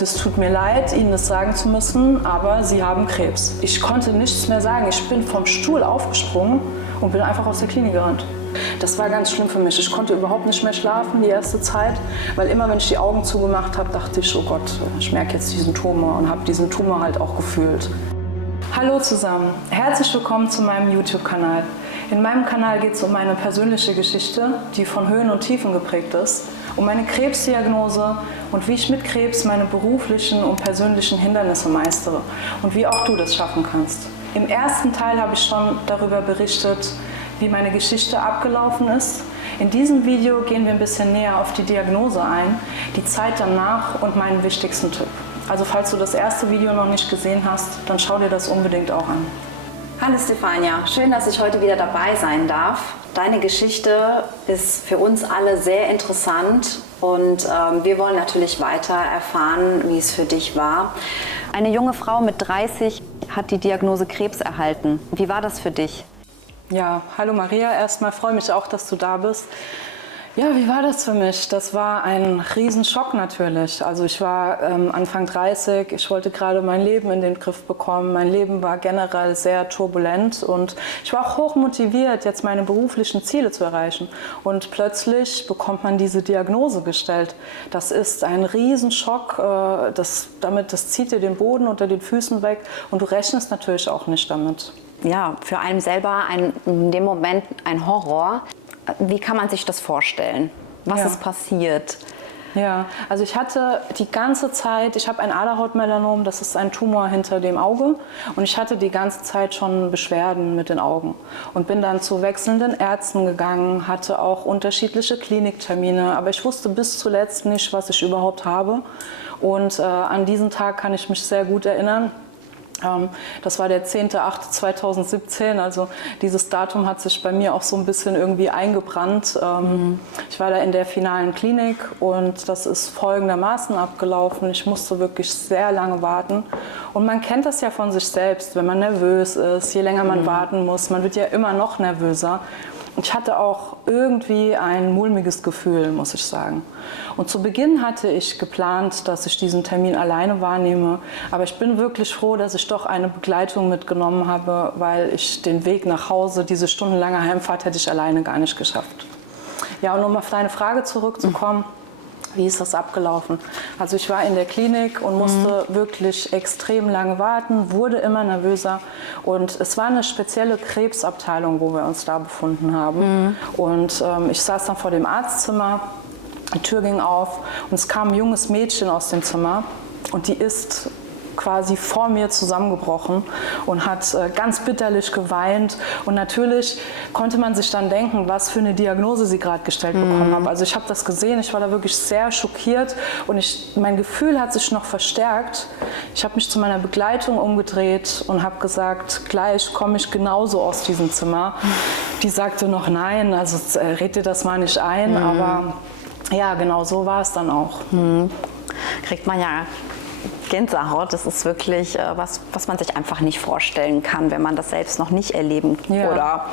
Es tut mir leid, Ihnen das sagen zu müssen, aber Sie haben Krebs. Ich konnte nichts mehr sagen. Ich bin vom Stuhl aufgesprungen und bin einfach aus der Klinik gerannt. Das war ganz schlimm für mich. Ich konnte überhaupt nicht mehr schlafen die erste Zeit, weil immer, wenn ich die Augen zugemacht habe, dachte ich, oh Gott, ich merke jetzt diesen Tumor und habe diesen Tumor halt auch gefühlt. Hallo zusammen, herzlich willkommen zu meinem YouTube-Kanal. In meinem Kanal geht es um meine persönliche Geschichte, die von Höhen und Tiefen geprägt ist, um meine Krebsdiagnose und wie ich mit Krebs meine beruflichen und persönlichen Hindernisse meistere und wie auch du das schaffen kannst. Im ersten Teil habe ich schon darüber berichtet, wie meine Geschichte abgelaufen ist. In diesem Video gehen wir ein bisschen näher auf die Diagnose ein, die Zeit danach und meinen wichtigsten Tipp. Also falls du das erste Video noch nicht gesehen hast, dann schau dir das unbedingt auch an. Hallo Stefania, schön, dass ich heute wieder dabei sein darf. Deine Geschichte ist für uns alle sehr interessant und wir wollen natürlich weiter erfahren, wie es für dich war. Eine junge Frau mit 30 hat die Diagnose Krebs erhalten. Wie war das für dich? Ja, hallo Maria, erstmal freue mich auch, dass du da bist. Ja, wie war das für mich? Das war ein Riesenschock natürlich. Also ich war Anfang 30, ich wollte gerade mein Leben in den Griff bekommen. Mein Leben war generell sehr turbulent und ich war auch hoch motiviert, jetzt meine beruflichen Ziele zu erreichen. Und plötzlich bekommt man diese Diagnose gestellt. Das ist ein Riesenschock, das zieht dir den Boden unter den Füßen weg und du rechnest natürlich auch nicht damit. Ja, für einen selber in dem Moment ein Horror. Wie kann man sich das vorstellen? Was ist passiert? Ja, also ich hatte die ganze Zeit, ich habe ein Aderhautmelanom, das ist ein Tumor hinter dem Auge und ich hatte die ganze Zeit schon Beschwerden mit den Augen und bin dann zu wechselnden Ärzten gegangen, hatte auch unterschiedliche Kliniktermine, aber ich wusste bis zuletzt nicht, was ich überhaupt habe und an diesen Tag kann ich mich sehr gut erinnern. Das war der 10.08.2017, also dieses Datum hat sich bei mir auch so ein bisschen irgendwie eingebrannt. Ich war da in der finalen Klinik und das ist folgendermaßen abgelaufen. Ich musste wirklich sehr lange warten und man kennt das ja von sich selbst, wenn man nervös ist, je länger man warten muss, man wird ja immer noch nervöser. Ich hatte auch irgendwie ein mulmiges Gefühl, muss ich sagen. Und zu Beginn hatte ich geplant, dass ich diesen Termin alleine wahrnehme. Aber ich bin wirklich froh, dass ich doch eine Begleitung mitgenommen habe, weil ich den Weg nach Hause, diese stundenlange Heimfahrt, hätte ich alleine gar nicht geschafft. Ja, und um auf deine Frage zurückzukommen, wie ist das abgelaufen? Also ich war in der Klinik und musste wirklich extrem lange warten, wurde immer nervöser und es war eine spezielle Krebsabteilung, wo wir uns da befunden haben. Und ich saß dann vor dem Arztzimmer, die Tür ging auf und es kam ein junges Mädchen aus dem Zimmer und die ist quasi vor mir zusammengebrochen und hat ganz bitterlich geweint und natürlich konnte man sich dann denken, was für eine Diagnose sie gerade gestellt bekommen hat. Also ich habe das gesehen, ich war da wirklich sehr schockiert und mein Gefühl hat sich noch verstärkt. Ich habe mich zu meiner Begleitung umgedreht und habe gesagt, gleich komme ich genauso aus diesem Zimmer. Die sagte noch nein, also red dir das mal nicht ein, aber ja, genau so war es dann auch. Kriegt man ja Gänsehaut, das ist wirklich was man sich einfach nicht vorstellen kann, wenn man das selbst noch nicht erleben oder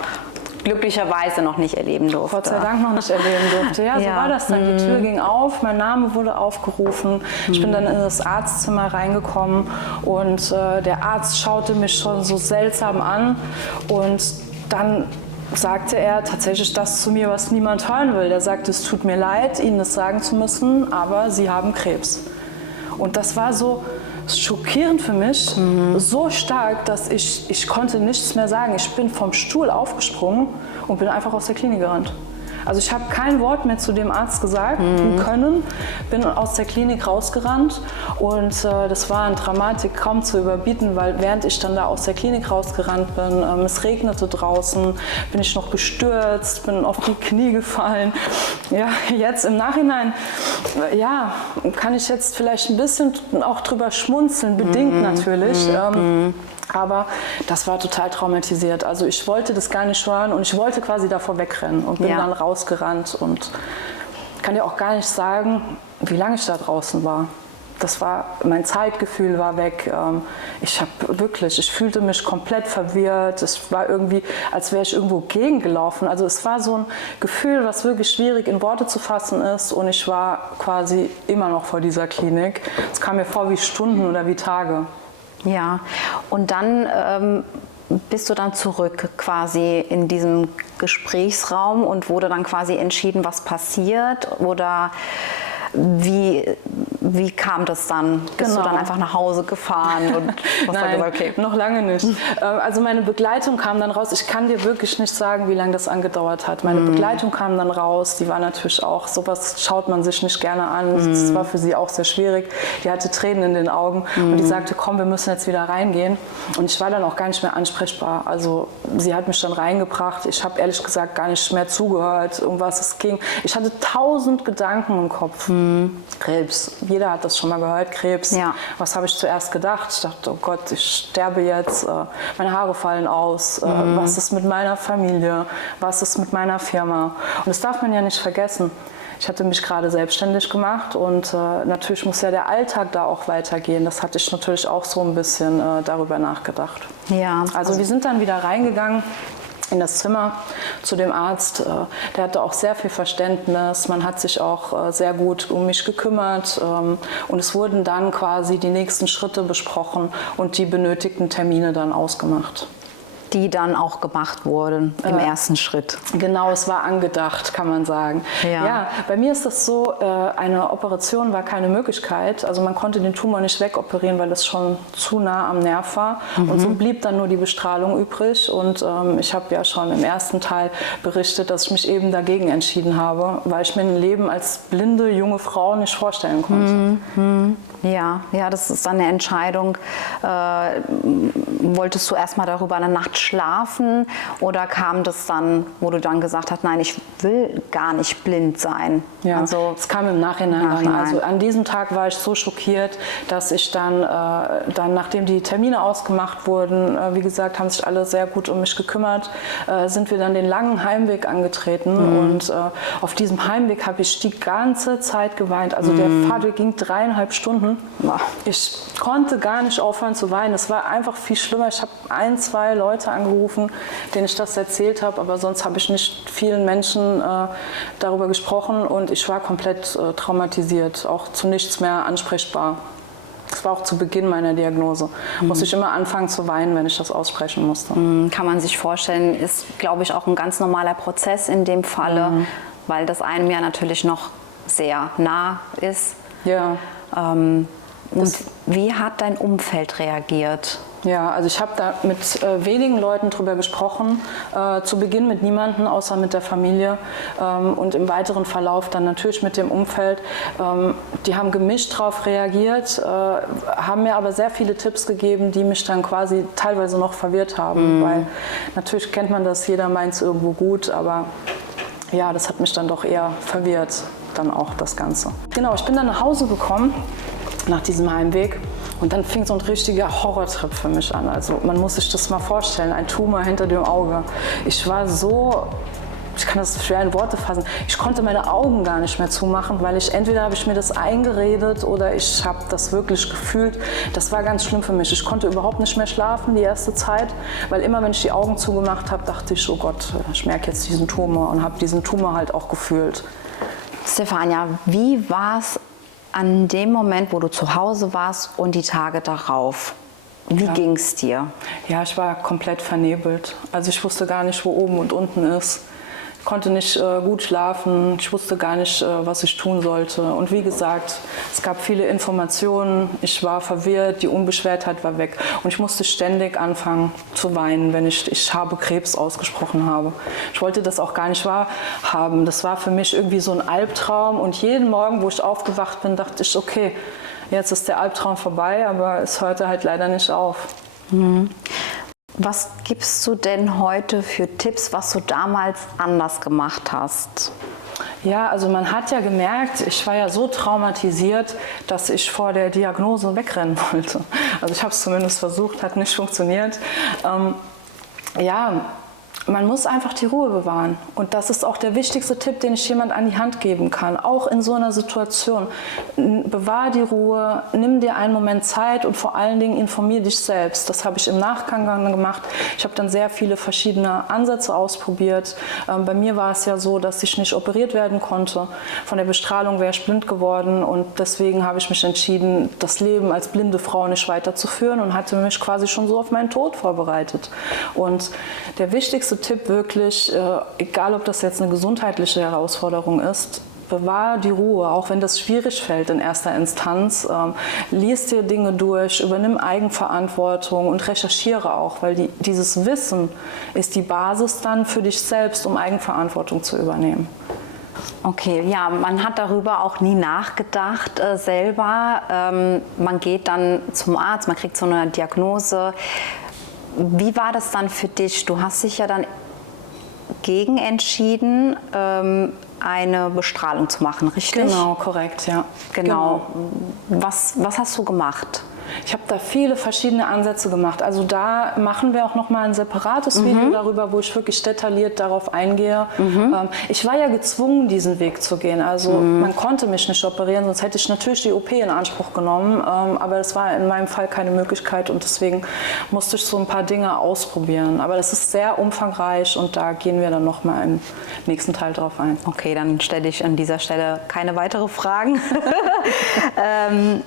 glücklicherweise noch nicht erleben durfte. Gott sei Dank noch nicht erleben durfte. Ja, so war das dann. Die Tür ging auf, mein Name wurde aufgerufen. Ich bin dann in das Arztzimmer reingekommen und der Arzt schaute mich schon so seltsam an und dann sagte er tatsächlich das zu mir, was niemand hören will. Er sagte, es tut mir leid, Ihnen das sagen zu müssen, aber Sie haben Krebs. Und das war so schockierend für mich, so stark, dass ich konnte nichts mehr sagen. Ich bin vom Stuhl aufgesprungen und bin einfach aus der Klinik gerannt. Also ich habe kein Wort mehr zu dem Arzt gesagt können, bin aus der Klinik rausgerannt und das war eine Dramatik kaum zu überbieten, weil während ich dann da aus der Klinik rausgerannt bin, es regnete draußen, bin ich noch gestürzt, bin auf die Knie gefallen. Ja, jetzt im Nachhinein, ja, kann ich jetzt vielleicht ein bisschen auch drüber schmunzeln, bedingt natürlich. Aber das war total traumatisiert. Also ich wollte das gar nicht hören und ich wollte quasi davor wegrennen und bin dann rausgerannt und kann dir auch gar nicht sagen, wie lange ich da draußen war. mein Zeitgefühl war weg. Ich fühlte mich komplett verwirrt. Es war irgendwie, als wäre ich irgendwo gegengelaufen. Also es war so ein Gefühl, was wirklich schwierig in Worte zu fassen ist. Und ich war quasi immer noch vor dieser Klinik. Es kam mir vor wie Stunden oder wie Tage. Ja, und dann bist du dann zurück quasi in diesem Gesprächsraum und wurde dann quasi entschieden, was passiert? Oder wie kam das dann? Bist du dann einfach nach Hause gefahren und hast Nein, gesagt, okay. noch lange nicht. Also meine Begleitung kam dann raus. Ich kann dir wirklich nicht sagen, wie lange das angedauert hat. Meine Begleitung kam dann raus. Die war natürlich auch, sowas schaut man sich nicht gerne an. Das war für sie auch sehr schwierig. Die hatte Tränen in den Augen und die sagte, komm, wir müssen jetzt wieder reingehen. Und ich war dann auch gar nicht mehr ansprechbar. Also sie hat mich dann reingebracht. Ich habe ehrlich gesagt gar nicht mehr zugehört, um was es ging. Ich hatte 1000 Gedanken im Kopf. Krebs. Jeder hat das schon mal gehört, Krebs. Ja. Was habe ich zuerst gedacht? Ich dachte, oh Gott, ich sterbe jetzt, meine Haare fallen aus, was ist mit meiner Familie, was ist mit meiner Firma? Und das darf man ja nicht vergessen. Ich hatte mich gerade selbstständig gemacht und natürlich muss ja der Alltag da auch weitergehen. Das hatte ich natürlich auch so ein bisschen darüber nachgedacht. Ja. Also wir sind dann wieder reingegangen in das Zimmer zu dem Arzt. Der hatte auch sehr viel Verständnis. Man hat sich auch sehr gut um mich gekümmert. Und es wurden dann quasi die nächsten Schritte besprochen und die benötigten Termine dann ausgemacht. Die dann auch gemacht wurden im ersten Schritt. Genau, es war angedacht, kann man sagen. Ja, bei mir ist das so, eine Operation war keine Möglichkeit. Also man konnte den Tumor nicht wegoperieren, weil das schon zu nah am Nerv war. Und so blieb dann nur die Bestrahlung übrig. Und ich habe ja schon im ersten Teil berichtet, dass ich mich eben dagegen entschieden habe, weil ich mir ein Leben als blinde junge Frau nicht vorstellen konnte. Ja, das ist dann eine Entscheidung. Wolltest du erst mal darüber eine Nacht schlafen oder kam das dann, wo du dann gesagt hast, nein, ich will gar nicht blind sein? Ja, also, es kam im Nachhinein. Also an diesem Tag war ich so schockiert, dass ich dann, nachdem die Termine ausgemacht wurden, wie gesagt, haben sich alle sehr gut um mich gekümmert, sind wir dann den langen Heimweg angetreten. Und auf diesem Heimweg habe ich die ganze Zeit geweint. Also der Fahrtweg ging 3,5 Stunden. Ich konnte gar nicht aufhören zu weinen. Es war einfach viel schlimmer. Ich habe 1, 2 Leute angerufen, denen ich das erzählt habe, aber sonst habe ich nicht vielen Menschen darüber gesprochen und ich war komplett traumatisiert, auch zu nichts mehr ansprechbar. Das war auch zu Beginn meiner Diagnose. Musste ich immer anfangen zu weinen, wenn ich das aussprechen musste. Kann man sich vorstellen, ist, glaube ich, auch ein ganz normaler Prozess in dem Falle, weil das einem ja natürlich noch sehr nah ist. Ja. Und wie hat dein Umfeld reagiert? Ja, also ich habe da mit wenigen Leuten drüber gesprochen, zu Beginn mit niemandem außer mit der Familie und im weiteren Verlauf dann natürlich mit dem Umfeld. Die haben gemischt darauf reagiert, haben mir aber sehr viele Tipps gegeben, die mich dann quasi teilweise noch verwirrt haben, weil natürlich kennt man das, jeder meint es irgendwo gut, aber ja, das hat mich dann doch eher verwirrt, dann auch das Ganze. Genau, ich bin dann nach Hause gekommen nach diesem Heimweg. Und dann fing so ein richtiger Horrortrip für mich an. Also man muss sich das mal vorstellen, ein Tumor hinter dem Auge. Ich war so, ich kann das schwer in Worte fassen, ich konnte meine Augen gar nicht mehr zumachen, weil entweder habe ich mir das eingeredet oder ich habe das wirklich gefühlt. Das war ganz schlimm für mich. Ich konnte überhaupt nicht mehr schlafen die erste Zeit, weil immer wenn ich die Augen zugemacht habe, dachte ich, oh Gott, ich merke jetzt diesen Tumor und habe diesen Tumor halt auch gefühlt. Stefania, wie war es an dem Moment, wo du zu Hause warst und die Tage darauf? Wie ging es dir? Ja, ich war komplett vernebelt. Also ich wusste gar nicht, wo oben und unten ist. Ich konnte nicht gut schlafen. Ich wusste gar nicht, was ich tun sollte. Und wie gesagt, es gab viele Informationen. Ich war verwirrt, die Unbeschwertheit war weg. Und ich musste ständig anfangen zu weinen, wenn ich habe Krebs ausgesprochen habe. Ich wollte das auch gar nicht wahrhaben. Das war für mich irgendwie so ein Albtraum. Und jeden Morgen, wo ich aufgewacht bin, dachte ich, okay, jetzt ist der Albtraum vorbei, aber es hörte halt leider nicht auf. Was gibst du denn heute für Tipps, was du damals anders gemacht hast? Ja, also man hat ja gemerkt, ich war ja so traumatisiert, dass ich vor der Diagnose wegrennen wollte. Also ich habe es zumindest versucht, hat nicht funktioniert. Ja, Man muss einfach die Ruhe bewahren. Und das ist auch der wichtigste Tipp, den ich jemand an die Hand geben kann. Auch in so einer Situation. Bewahr die Ruhe, nimm dir einen Moment Zeit und vor allen Dingen informier dich selbst. Das habe ich im Nachgang gemacht. Ich habe dann sehr viele verschiedene Ansätze ausprobiert. Bei mir war es ja so, dass ich nicht operiert werden konnte. Von der Bestrahlung wäre ich blind geworden. Und deswegen habe ich mich entschieden, das Leben als blinde Frau nicht weiterzuführen und hatte mich quasi schon so auf meinen Tod vorbereitet. Und der wichtigste Tipp wirklich, egal ob das jetzt eine gesundheitliche Herausforderung ist, bewahre die Ruhe, auch wenn das schwierig fällt in erster Instanz. Lies dir Dinge durch, übernimm Eigenverantwortung und recherchiere auch, weil dieses Wissen ist die Basis dann für dich selbst, um Eigenverantwortung zu übernehmen. Okay, ja, man hat darüber auch nie nachgedacht selber. Man geht dann zum Arzt, man kriegt so eine Diagnose. Wie war das dann für dich? Du hast dich ja dann gegen entschieden, eine Bestrahlung zu machen, richtig? Genau, korrekt, ja. Genau. Was hast du gemacht? Ich habe da viele verschiedene Ansätze gemacht. Also da machen wir auch noch mal ein separates Video darüber, wo ich wirklich detailliert darauf eingehe. Ich war ja gezwungen, diesen Weg zu gehen. Also man konnte mich nicht operieren, sonst hätte ich natürlich die OP in Anspruch genommen. Aber das war in meinem Fall keine Möglichkeit und deswegen musste ich so ein paar Dinge ausprobieren. Aber das ist sehr umfangreich und da gehen wir dann noch mal im nächsten Teil drauf ein. Okay, dann stelle ich an dieser Stelle keine weiteren Fragen.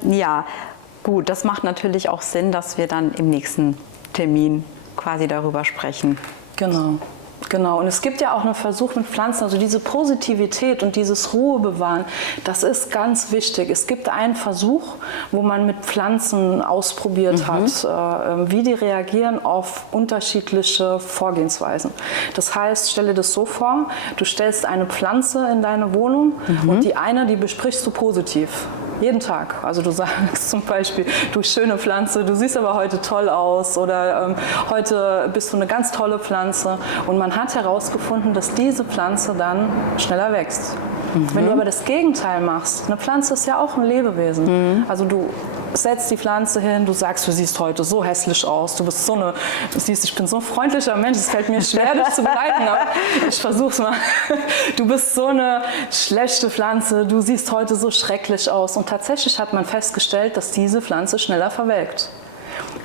Ja. Gut, das macht natürlich auch Sinn, dass wir dann im nächsten Termin quasi darüber sprechen. Genau. Genau, und es gibt ja auch einen Versuch mit Pflanzen, also diese Positivität und dieses Ruhe bewahren, das ist ganz wichtig. Es gibt einen Versuch, wo man mit Pflanzen ausprobiert hat, wie die reagieren auf unterschiedliche Vorgehensweisen. Das heißt, stell dir das so vor, du stellst eine Pflanze in deine Wohnung und die besprichst du positiv. Jeden Tag. Also du sagst zum Beispiel, du schöne Pflanze, du siehst aber heute toll aus oder heute bist du eine ganz tolle Pflanze. Und man hat herausgefunden, dass diese Pflanze dann schneller wächst. Wenn du aber das Gegenteil machst, eine Pflanze ist ja auch ein Lebewesen. Also du setzt die Pflanze hin, du sagst, du siehst heute so hässlich aus, du siehst, ich bin so ein freundlicher Mensch, es fällt mir schwer, dich zu beleidigen, aber ich versuch's mal. Du bist so eine schlechte Pflanze, du siehst heute so schrecklich aus. Und tatsächlich hat man festgestellt, dass diese Pflanze schneller verwelkt.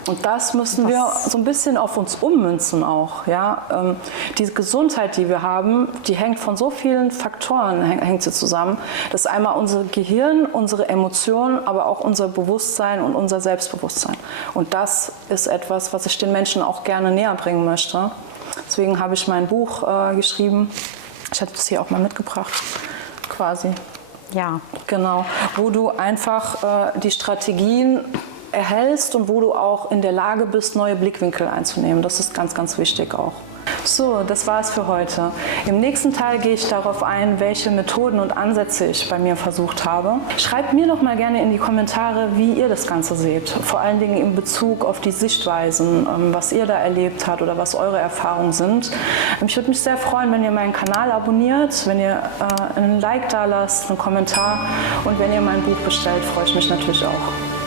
Und das müssen wir so ein bisschen auf uns ummünzen auch. Ja? Die Gesundheit, die wir haben, die hängt von so vielen Faktoren hängt sie zusammen. Das ist einmal unser Gehirn, unsere Emotionen, aber auch unser Bewusstsein und unser Selbstbewusstsein. Und das ist etwas, was ich den Menschen auch gerne näher bringen möchte. Deswegen habe ich mein Buch geschrieben. Ich hatte das hier auch mal mitgebracht, quasi. Ja. Genau, wo du einfach die Strategien erhältst und wo du auch in der Lage bist, neue Blickwinkel einzunehmen. Das ist ganz, ganz wichtig auch. So, das war es für heute. Im nächsten Teil gehe ich darauf ein, welche Methoden und Ansätze ich bei mir versucht habe. Schreibt mir doch mal gerne in die Kommentare, wie ihr das Ganze seht. Vor allen Dingen in Bezug auf die Sichtweisen, was ihr da erlebt habt oder was eure Erfahrungen sind. Ich würde mich sehr freuen, wenn ihr meinen Kanal abonniert, wenn ihr einen Like da lasst, einen Kommentar und wenn ihr mein Buch bestellt, freue ich mich natürlich auch.